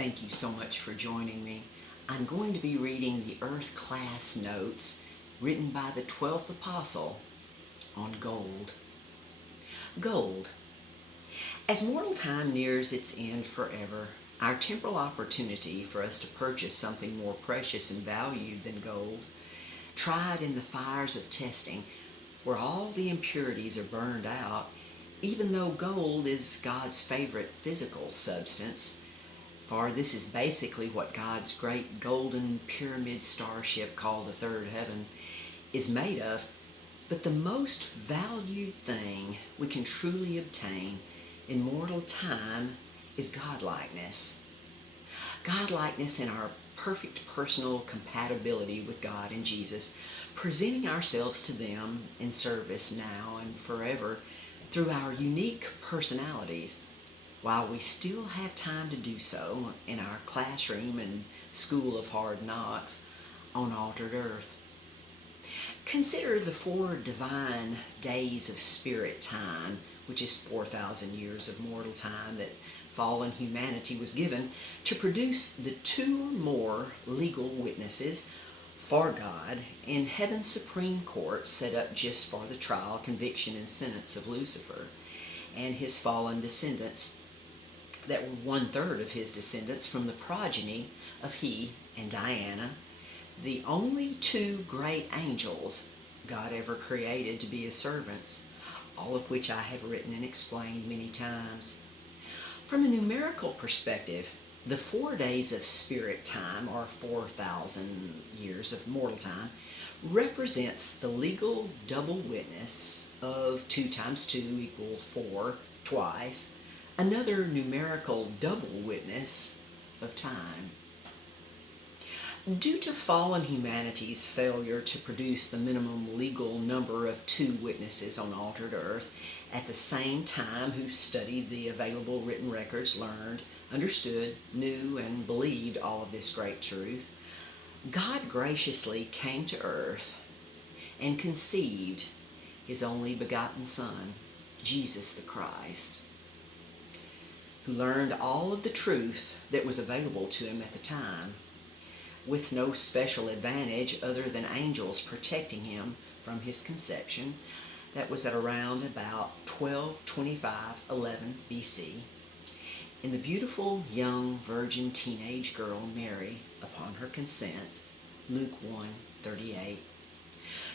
Thank you so much for joining me. I'm going to be reading the Earth class notes written by the 12th Apostle on gold. Gold. As mortal time nears its end forever, our temporal opportunity for us to purchase something more precious and valued than gold, tried in the fires of testing, where all the impurities are burned out, even though gold is God's favorite physical substance, for this is basically what God's great golden pyramid starship called the third heaven is made of. But the most valued thing we can truly obtain in mortal time is godlikeness. Godlikeness in our perfect personal compatibility with God and Jesus, presenting ourselves to them in service now and forever through our unique personalities, while we still have time to do so in our classroom and school of hard knocks on altered earth. Consider the 4 divine days of spirit time, which is 4,000 years of mortal time that fallen humanity was given to produce the 2 or more legal witnesses for God in heaven's supreme court, set up just for the trial, conviction, and sentence of Lucifer and his fallen descendants that were 1/3 of his descendants from the progeny of he and Diana, the only 2 great angels God ever created to be his servants, all of which I have written and explained many times. From a numerical perspective, the 4 days of spirit time, or 4,000 years of mortal time, represents the legal double witness of 2 times 2 equals 4 twice, another numerical double witness of time. Due to fallen humanity's failure to produce the minimum legal number of 2 witnesses on altered earth at the same time who studied the available written records, learned, understood, knew, and believed all of this great truth, God graciously came to earth and conceived his only begotten Son, Jesus the Christ, who learned all of the truth that was available to him at the time, with no special advantage other than angels protecting him from his conception. That was at around about 1225-11 BC. And the beautiful young virgin teenage girl Mary, upon her consent, Luke 1:38,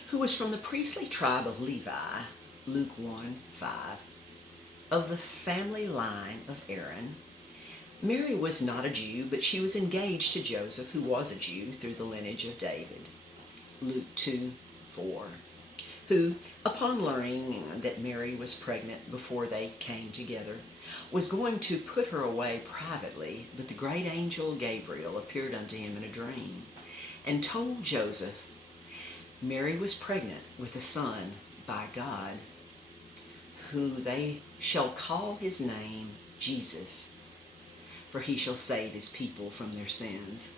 who was from the priestly tribe of Levi, Luke 1:5, of the family line of Aaron. Mary was not a Jew, but she was engaged to Joseph, who was a Jew through the lineage of David, Luke 2:4, who, upon learning that Mary was pregnant before they came together, was going to put her away privately, but the great angel Gabriel appeared unto him in a dream and told Joseph, Mary was pregnant with a son by God, who they shall call his name Jesus, for he shall save his people from their sins.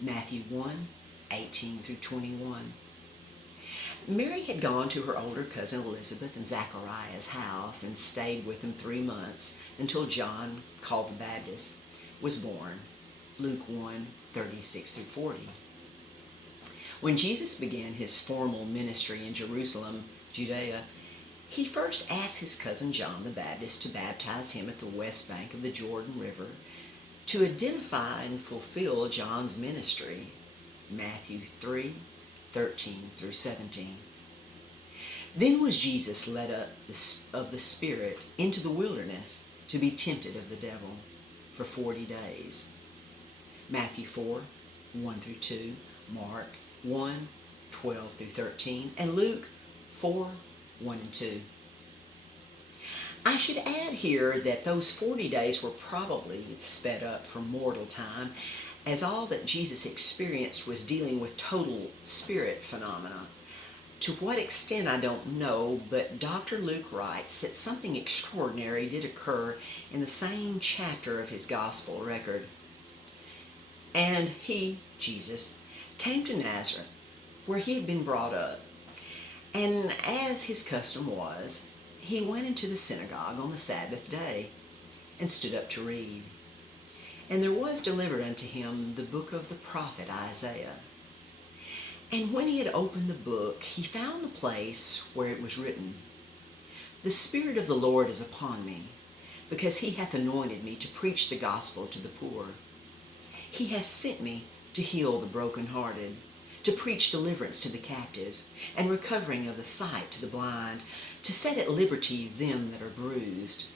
Matthew 1:18-21. Mary had gone to her older cousin Elizabeth and Zachariah's house and stayed with them 3 months until John, called the Baptist, was born. Luke 1:36-40. When Jesus began his formal ministry in Jerusalem, Judea, he first asked his cousin John the Baptist to baptize him at the west bank of the Jordan River to identify and fulfill John's ministry. Matthew 3:13-17. Then was Jesus led up of the Spirit into the wilderness to be tempted of the devil for 40 days. Matthew 4:1-2, Mark 1:12-13, and Luke 4:1-2. I should add here that those 40 days were probably sped up from mortal time, as all that Jesus experienced was dealing with total spirit phenomena. To what extent I don't know, but Dr. Luke writes that something extraordinary did occur in the same chapter of his gospel record. And he, Jesus, came to Nazareth, where he had been brought up. And as his custom was, he went into the synagogue on the Sabbath day and stood up to read. And there was delivered unto him the book of the prophet Isaiah. And when he had opened the book, he found the place where it was written, The Spirit of the Lord is upon me, because he hath anointed me to preach the gospel to the poor. He hath sent me to heal the brokenhearted, to preach deliverance to the captives, and recovering of the sight to the blind, to set at liberty them that are bruised,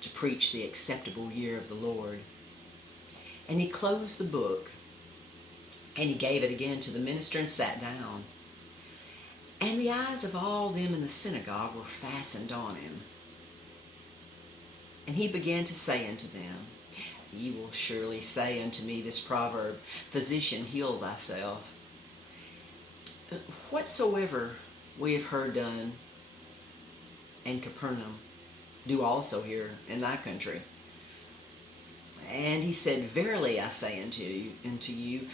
to preach the acceptable year of the Lord. And he closed the book, and he gave it again to the minister and sat down. And the eyes of all them in the synagogue were fastened on him. And he began to say unto them, Ye will surely say unto me this proverb, Physician, heal thyself. Whatsoever we have heard done in Capernaum, do also here in thy country. And he said, Verily I say unto you,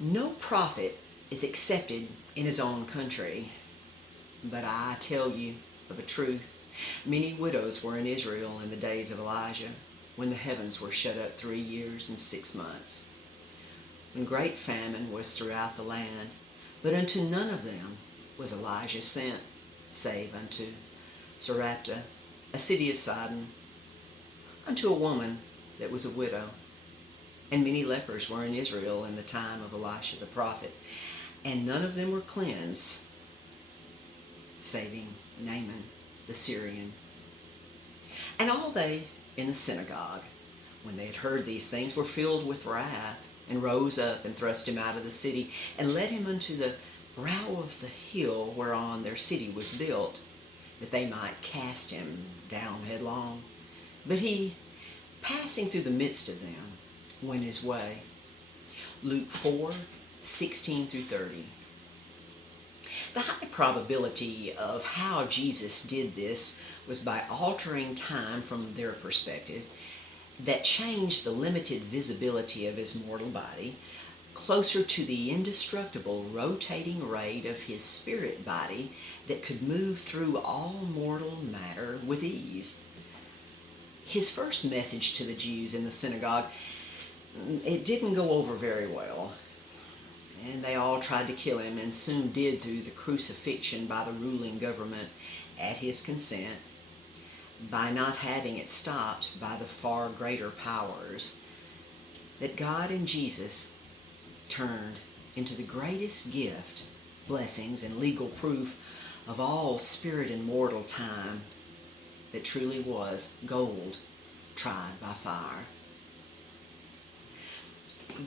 no prophet is accepted in his own country. But I tell you of a truth, many widows were in Israel in the days of Elijah, when the heavens were shut up 3 years and 6 months, when great famine was throughout the land. But unto none of them was Elijah sent, save unto Sarepta, a city of Sidon, unto a woman that was a widow. And many lepers were in Israel in the time of Elisha the prophet, and none of them were cleansed, saving Naaman the Syrian. And all they in the synagogue, when they had heard these things, were filled with wrath, and rose up and thrust him out of the city, and led him unto the brow of the hill whereon their city was built, that they might cast him down headlong. But he, passing through the midst of them, went his way. Luke 4:16 through 30. The high probability of how Jesus did this was by altering time from their perspective, that changed the limited visibility of his mortal body closer to the indestructible rotating rate of his spirit body that could move through all mortal matter with ease. His first message to the Jews in the synagogue, it didn't go over very well, and they all tried to kill him, and soon did through the crucifixion by the ruling government at his consent, by not having it stopped by the far greater powers that God and Jesus turned into the greatest gift, blessings, and legal proof of all spirit and mortal time that truly was gold tried by fire.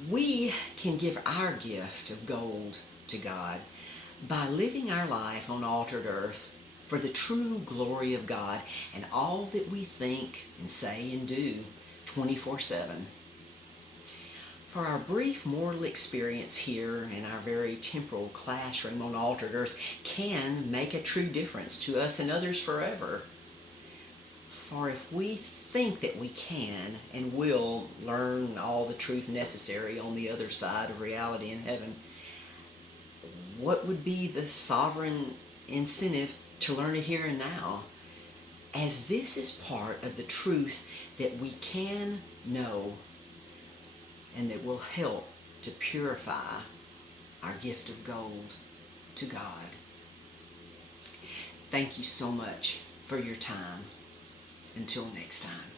We can give our gift of gold to God by living our life on altered earth for the true glory of God and all that we think and say and do 24/7. For our brief mortal experience here in our very temporal classroom on altered earth can make a true difference to us and others forever. For if we think that we can and will learn all the truth necessary on the other side of reality in heaven, what would be the sovereign incentive to learn it here and now? As this is part of the truth that we can know and that will help to purify our gift of gold to God. Thank you so much for your time. Until next time.